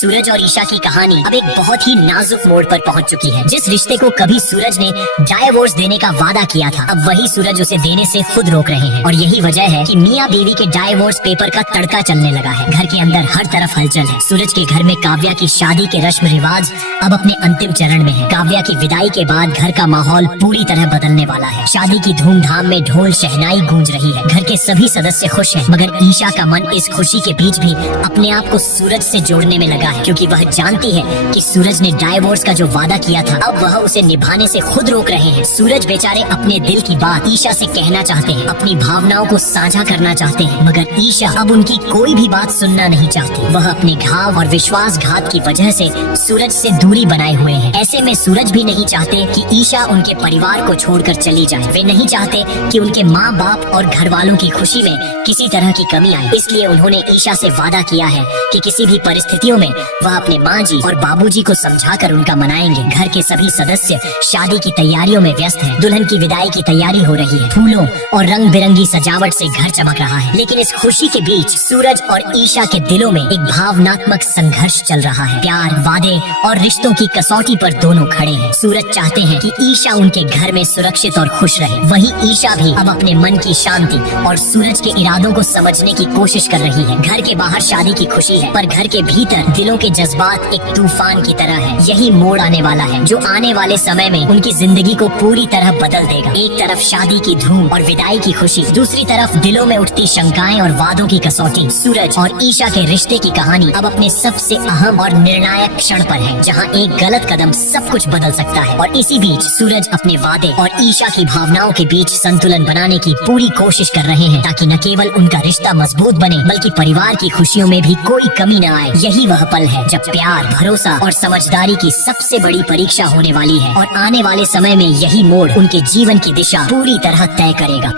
सूरज और ईशा की कहानी अब एक बहुत ही नाजुक मोड़ पर पहुंच चुकी है। जिस रिश्ते को कभी सूरज ने डाइवोर्स देने का वादा किया था, अब वही सूरज उसे देने से खुद रोक रहे हैं। और यही वजह है कि मियाँ बीवी के डाइवोर्स पेपर का तड़का चलने लगा है। घर के अंदर हर तरफ हलचल है। सूरज के घर में काव्या की शादी के रस्म रिवाज अब अपने अंतिम चरण में है। काव्या की विदाई के बाद घर का माहौल पूरी तरह बदलने वाला है। शादी की धूमधाम में ढोल शहनाई गूंज रही है। घर के सभी सदस्य खुश हैं, मगर ईशा का मन इस खुशी के बीच भी अपने आप को सूरज से जोड़ने में लगा है, क्योंकि वह जानती है कि सूरज ने डाइवोर्स का जो वादा किया था, अब वह उसे निभाने से खुद रोक रहे हैं। सूरज बेचारे अपने दिल की बात ईशा से कहना चाहते हैं, अपनी भावनाओं को साझा करना चाहते हैं, मगर ईशा अब उनकी कोई भी बात सुनना नहीं चाहती। वह अपने घाव और विश्वासघात की वजह से सूरज से दूरी बनाए हुए हैं। ऐसे में सूरज भी नहीं चाहते कि ईशा उनके परिवार को छोड़कर चली जाए। वे नहीं चाहते कि उनके माँ बाप और घर वालों की खुशी में किसी तरह की कमी आए। इसलिए उन्होंने ईशा से वादा किया है कि किसी भी परिस्थितियों में वह अपने माँ जी और बाबूजी को समझाकर उनका मनाएंगे। घर के सभी सदस्य शादी की तैयारियों में व्यस्त हैं। दुल्हन की विदाई की तैयारी हो रही है। फूलों और रंग बिरंगी सजावट से घर चमक रहा है। लेकिन इस खुशी के बीच सूरज और ईशा के दिलों में एक भावनात्मक संघर्ष चल रहा है। प्यार, वादे और रिश्तों की कसौटी पर दोनों खड़े हैं। सूरज चाहते हैं कि ईशा उनके घर में सुरक्षित और खुश रहे। वहीं ईशा भी अब अपने मन की शांति और सूरज के इरादों को समझने की कोशिश कर रही है। घर के बाहर शादी की खुशी है, पर घर के भीतर दिलों के जज्बात एक तूफान की तरह है। यही मोड़ आने वाला है जो आने वाले समय में उनकी जिंदगी को पूरी तरह बदल देगा। एक तरफ शादी की धूम और विदाई की खुशी, दूसरी तरफ दिलों में उठती शंकाएं और वादों की कसौटी। सूरज और ईशा के रिश्ते की कहानी अब अपने सबसे अहम और निर्णायक क्षण पर है, जहां एक गलत कदम सब कुछ बदल सकता है। और इसी बीच सूरज अपने वादे और ईशा की भावनाओं के बीच संतुलन बनाने की पूरी कोशिश कर रहे हैं, ताकि न केवल उनका रिश्ता मजबूत बने, बल्कि परिवार की खुशियों में भी कोई कमी न आए। यही वह पल है जब प्यार, भरोसा और समझदारी की सबसे बड़ी परीक्षा होने वाली है। और आने वाले समय में यही मोड़ उनके जीवन की दिशा पूरी तरह तय करेगा।